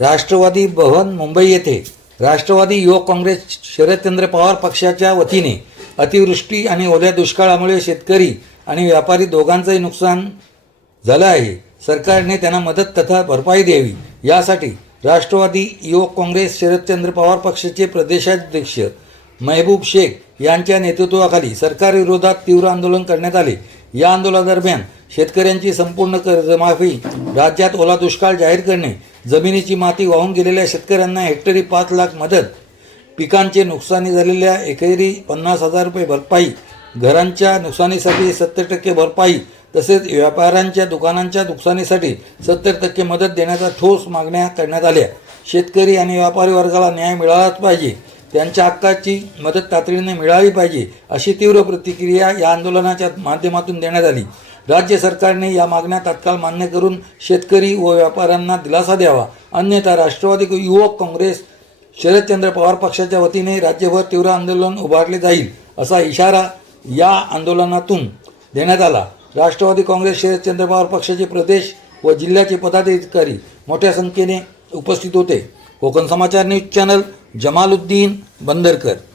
राष्ट्रवादी भवन मुंबई येथे राष्ट्रवादी युवक काँग्रेस शरदचंद्र पवार पक्षाच्या वतीने अतिवृष्टी आणि ओल्या दुष्काळामुळे शेतकरी आणि व्यापारी दोघांचंही नुकसान झालं आहे. सरकारने त्यांना मदत तथा भरपाई द्यावी. यासाठी राष्ट्रवादी युवक काँग्रेस शरदचंद्र पवार पक्षाचे प्रदेशाध्यक्ष महबूब शेख यांच्या नेतृत्वाखाली सरकारविरोधात तीव्र आंदोलन करण्यात आले. या आंदोलनादरम्यान शेतकऱ्यांची संपूर्ण कर्जमाफी राज्यात ओला दुष्काळ जाहीर करणे जमिनीची माती वाहून गेलेल्या शेतकऱ्यांना हेक्टरी पाच लाख मदत पिकांचे नुकसानी झालेल्या एकेरी पन्नास हजार रुपये भरपाई घरांच्या नुकसानीसाठी सत्तर टक्के भरपाई तसेच व्यापाऱ्यांच्या दुकानांच्या नुकसानीसाठी सत्तर टक्के मदत देण्याचा ठोस मागण्या करण्यात आल्या. शेतकरी आणि व्यापारी वर्गाला न्याय मिळालाच पाहिजे. त्यांच्या हक्काची मदत तातडीने मिळाली पाहिजे अशी तीव्र प्रतिक्रिया या आंदोलनाच्या माध्यमातून देण्यात आली. राज्य सरकारने या मागण्या तात्काळ मान्य करून शेतकरी व व्यापाऱ्यांना दिलासा द्यावा. अन्यथा राष्ट्रवादी युवक काँग्रेस शरदचंद्र पवार पक्षाच्या वतीने राज्यभर तीव्र आंदोलन उभारले जाईल असा इशारा या आंदोलनातून देण्यात आला. राष्ट्रवादी काँग्रेस शरदचंद्र पवार पक्षाचे प्रदेश व जिल्ह्याचे पदाधिकारी मोठ्या संख्येने उपस्थित होते. Konkan Samachar news channel Jamaluddin Bandarkar.